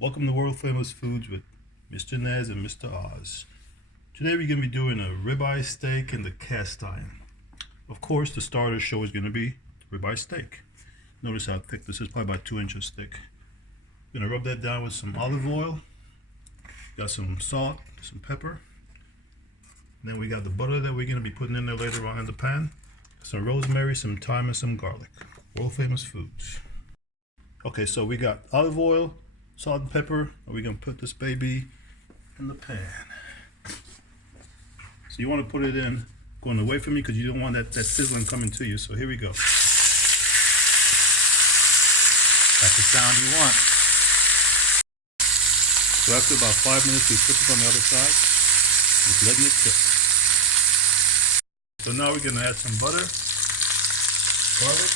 Welcome to Worldfamousfoodz with Mr. Nez and Mr. Oz. Today we're going to be doing a ribeye steak in the cast iron. Of course, the starter show is going to be ribeye steak. Notice how thick this is, probably about 2 inches thick. I'm going to rub that down with some olive oil. Got some salt, some pepper. And then we got the butter that we're going to be putting in there later on in the pan. Some rosemary, some thyme, and some garlic. Worldfamousfoodz. Okay, so we got olive oil, salt and pepper, and we're going to put this baby in the pan. So you want to put it in going away from me because you don't want that sizzling coming to you. So here we go. That's the sound you want. So after about 5 minutes, we flip it on the other side, just letting it cook. So now we're going to add some butter, garlic,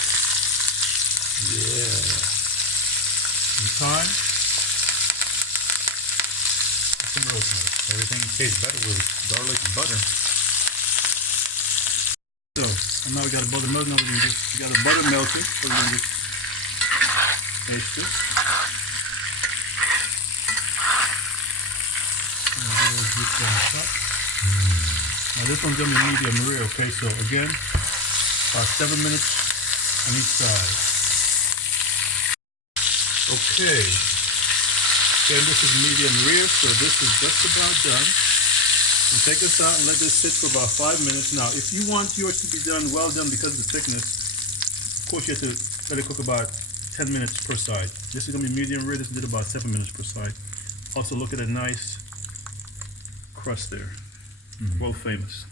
some thyme, some rosemary. Everything tastes better with garlic and butter. So, and now we got a butter melt. Now we got a butter melted. So we're going to just taste this. And a little juice on the top. Now this one's going to be medium rare, okay? So again, about 7 minutes on each side. Okay. Okay, this is medium rare, so this is just about done. And take this out and let this sit for about 5 minutes. Now, if you want yours to be done, well done because of the thickness, of course you have to let it cook about 10 minutes per side. This is going to be medium rare. This did about 7 minutes per side. Also, look at a nice crust there. World famous.